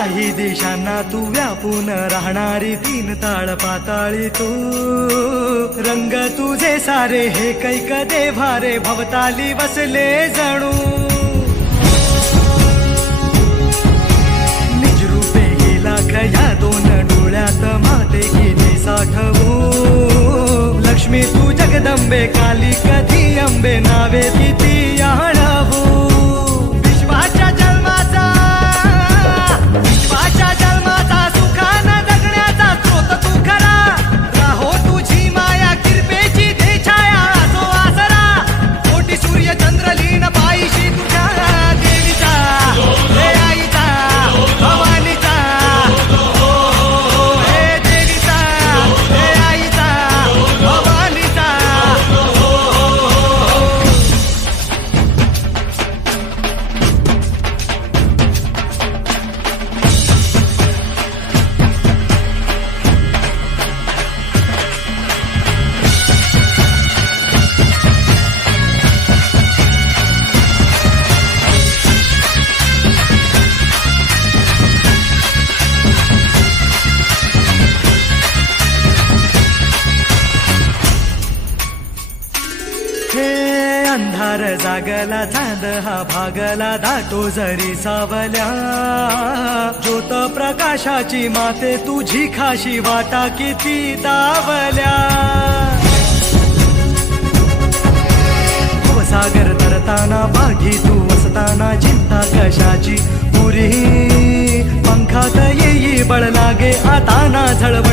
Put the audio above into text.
काही दिशांना तू व्यापून राहणारी तीन ताळ पाताळी तू, रंग तुझे सारे हे कैक देभारे भवताली बसले जणू, निजरूपे ही लाख या दोन डोळ्यात माते किती साठवू, लक्ष्मी तू जगदंबे काली कधी अंबे नावे किती आणवू, विश्वाच्या जन्माचा सुखानं जगण्याचा स्रोत तू खरा, राहो तुझी माया कृपेची दे छाया असो आसरा, कोटी सूर्य चंद्र लीन पायीशी तुझ्या देवीचा हे आईचा भवानीचा, हे देवीचा हे आईचा भवानीचा, अंधार जागला चांद हा भागला दाटो जरी सावल्या, ज्योत प्रकाशाची माते तुझी खाशी वाटा किती दावल्या, सागर तरताना बागी तू वसताना चिंता कशाची पुरी, पंखात येई बळ लागे आता ना झळव